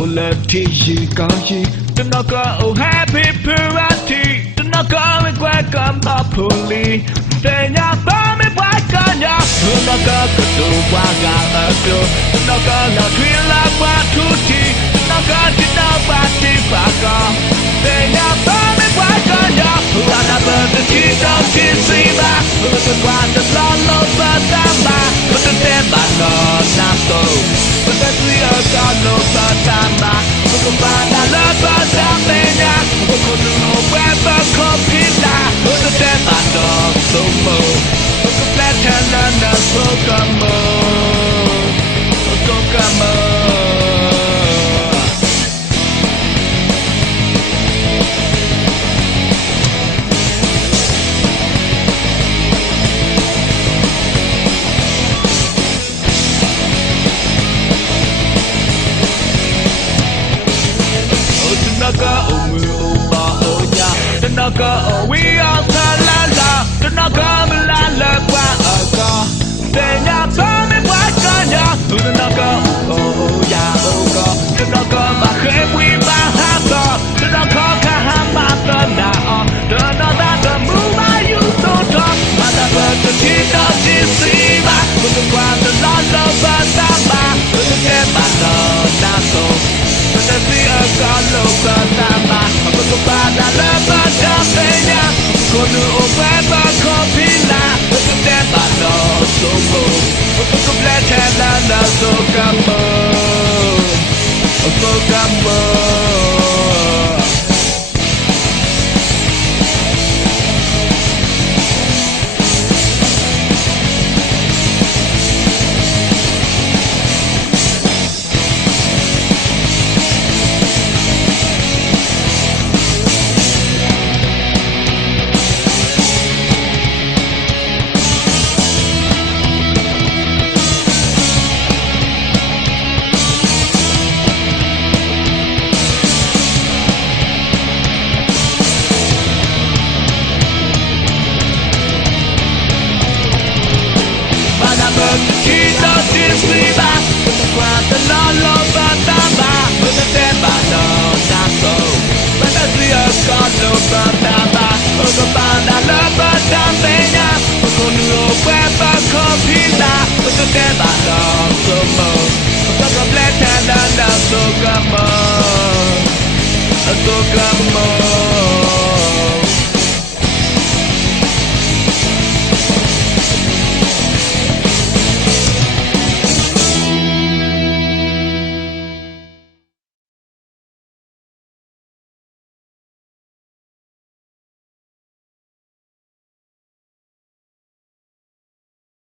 ulati yi kanji Tanaka oh happy party Tanaka regret puli Tenya bami wakanya Tanaka kutu waga ado Tanaka la twila watuti Tanaka tina wati baka Tenya bami wakanya Wana benda kita kisima Kutu wanda lalo batamba Kutu temba no naso Kutu tuya kano batamba Kutu wanda la batambenya Kutu no weba kopila Kutu temba no sumo Kutu flatana na sokamo Sokamo Tanaka umu onya Tanaka we are la Tanaka la kwa aga Tenya bami wakanya Tanaka ya oga Tanaka mahemwi mahaka Tanaka kahamata na Tanaka muma yutoto Mata bertetita jisima Untuk wanda lalo batama Untuk kemana naso Tapi kalau pertama Aku kepada lebat dampenya Kono obeba kopila Untuk tembak no sumu Untuk kebeletan untuk kamu Untuk kamu Kita disriba Kuanta lolo batamba Untuk tembak no naso Pada dia kalau batamba Untuk pada lebat dampenya Untuk nunggu weba kopila Untuk tembak no sumo Untuk kebeletan dan untuk kamu Untuk kamu